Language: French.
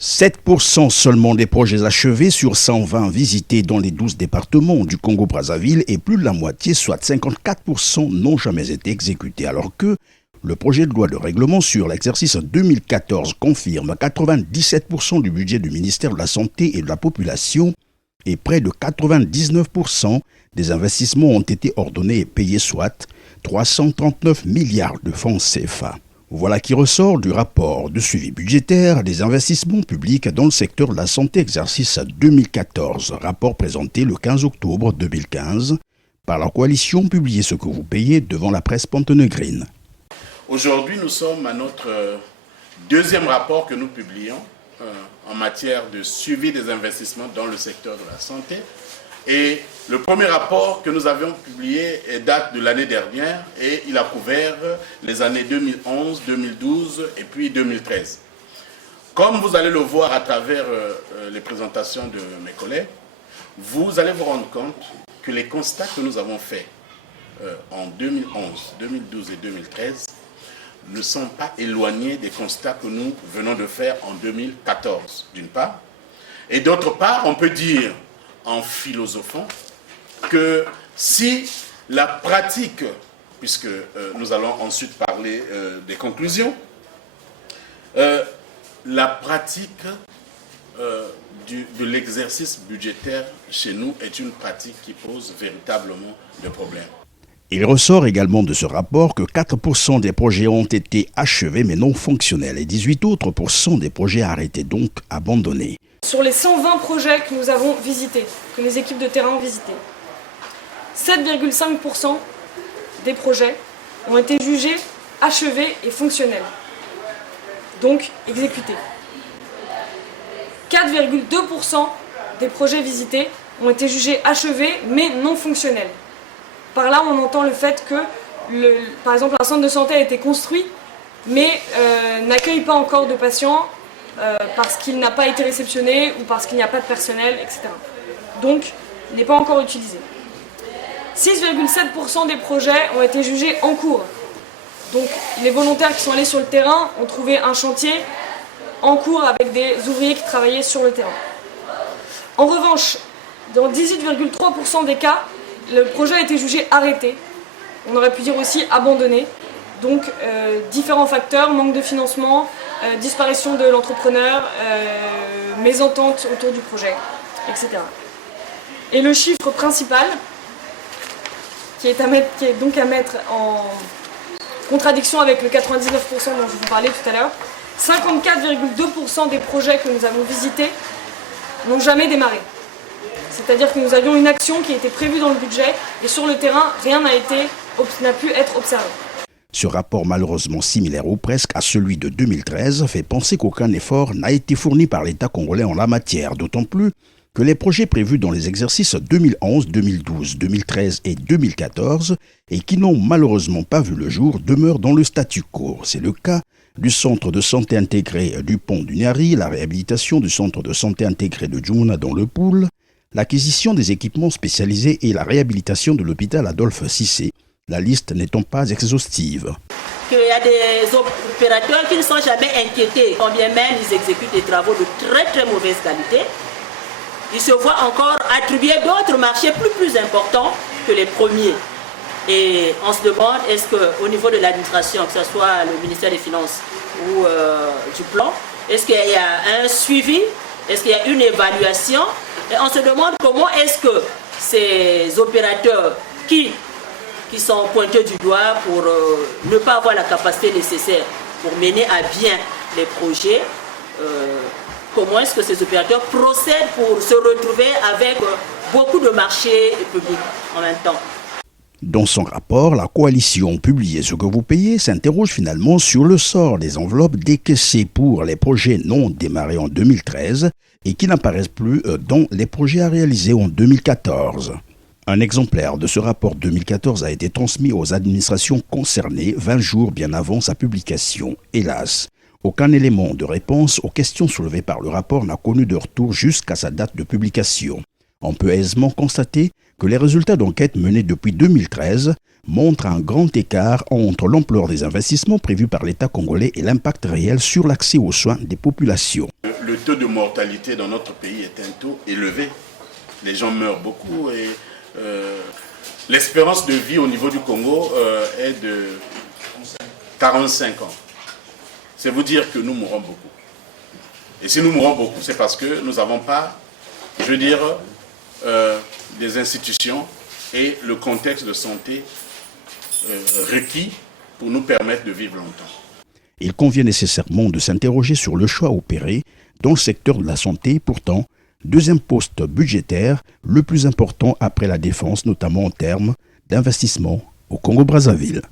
7% seulement des projets achevés sur 120 visités dans les 12 départements du Congo-Brazzaville et plus de la moitié, soit 54%, n'ont jamais été exécutés, alors que le projet de loi de règlement sur l'exercice 2014 confirme 97% du budget du ministère de la Santé et de la Population et près de 99% des investissements ont été ordonnés et payés, soit 339 milliards de francs CFA. Voilà qui ressort du rapport de suivi budgétaire des investissements publics dans le secteur de la santé exercice 2014, rapport présenté le 15 octobre 2015 par la coalition Publiez ce que vous payez devant la presse Pontenegrine. Aujourd'hui, nous sommes à notre deuxième rapport que nous publions en matière de suivi des investissements dans le secteur de la santé. Et le premier rapport que nous avions publié date de l'année dernière et il a couvert les années 2011, 2012 et puis 2013. Comme vous allez le voir à travers les présentations de mes collègues, vous allez vous rendre compte que les constats que nous avons faits en 2011, 2012 et 2013 ne sont pas éloignés des constats que nous venons de faire en 2014, d'une part. Et d'autre part, on peut dire, en philosophant, que si la pratique, puisque nous allons ensuite parler des conclusions, la pratique de l'exercice budgétaire chez nous est une pratique qui pose véritablement des problèmes. Il ressort également de ce rapport que 4% des projets ont été achevés mais non fonctionnels et 18 autres % des projets arrêtés, donc abandonnés. Sur les 120 projets que nous avons visités, que les équipes de terrain ont visités, 7,5% des projets ont été jugés achevés et fonctionnels, donc exécutés. 4,2% des projets visités ont été jugés achevés mais non fonctionnels. Par là, on entend le fait que, par exemple, un centre de santé a été construit, mais n'accueille pas encore de patients parce qu'il n'a pas été réceptionné ou parce qu'il n'y a pas de personnel, etc. Donc, il n'est pas encore utilisé. 6,7% des projets ont été jugés en cours. Donc, les volontaires qui sont allés sur le terrain ont trouvé un chantier en cours avec des ouvriers qui travaillaient sur le terrain. En revanche, dans 18,3% des cas, le projet a été jugé arrêté, on aurait pu dire aussi abandonné, donc différents facteurs, manque de financement, disparition de l'entrepreneur, mésentente autour du projet, etc. Et le chiffre principal, qui est donc à mettre en contradiction avec le 99% dont je vous parlais tout à l'heure, 54,2% des projets que nous avons visités n'ont jamais démarré. C'est-à-dire que nous avions une action qui était prévue dans le budget et sur le terrain, rien n'a pu être observé. Ce rapport malheureusement similaire ou presque à celui de 2013 fait penser qu'aucun effort n'a été fourni par l'État congolais en la matière, d'autant plus que les projets prévus dans les exercices 2011, 2012, 2013 et 2014 et qui n'ont malheureusement pas vu le jour demeurent dans le statu quo. C'est le cas du centre de santé intégré du Pont du Niari, la réhabilitation du centre de santé intégré de Djumuna dans le Poul, l'acquisition des équipements spécialisés et la réhabilitation de l'hôpital Adolphe Cissé, la liste n'étant pas exhaustive. Il y a des opérateurs qui ne sont jamais inquiétés, quand bien même ils exécutent des travaux de très très mauvaise qualité. Ils se voient encore attribuer d'autres marchés plus importants que les premiers. Et on se demande, est-ce qu'au niveau de l'administration, que ce soit le ministère des Finances ou du plan, est-ce qu'il y a un suivi, est-ce qu'il y a une évaluation? Et on se demande comment est-ce que ces opérateurs qui sont pointés du doigt pour ne pas avoir la capacité nécessaire pour mener à bien les projets, comment est-ce que ces opérateurs procèdent pour se retrouver avec beaucoup de marchés publics en même temps? Dans son rapport, la coalition Publiez ce que vous payez s'interroge finalement sur le sort des enveloppes décaissées pour les projets non démarrés en 2013 et qui n'apparaissent plus dans les projets à réaliser en 2014. Un exemplaire de ce rapport 2014 a été transmis aux administrations concernées 20 jours bien avant sa publication. Hélas, aucun élément de réponse aux questions soulevées par le rapport n'a connu de retour jusqu'à sa date de publication. On peut aisément constater que les résultats d'enquête menés depuis 2013 montrent un grand écart entre l'ampleur des investissements prévus par l'État congolais et l'impact réel sur l'accès aux soins des populations. le taux de mortalité dans notre pays est un taux élevé. Les gens meurent beaucoup et l'espérance de vie au niveau du Congo est de 45 ans. C'est vous dire que nous mourons beaucoup. Et si nous mourons beaucoup, c'est parce que nous n'avons pas, je veux dire, des institutions et le contexte de santé requis pour nous permettre de vivre longtemps. Il convient nécessairement de s'interroger sur le choix opéré dans le secteur de la santé, pourtant, deuxième poste budgétaire le plus important après la défense, notamment en termes d'investissement au Congo-Brazzaville.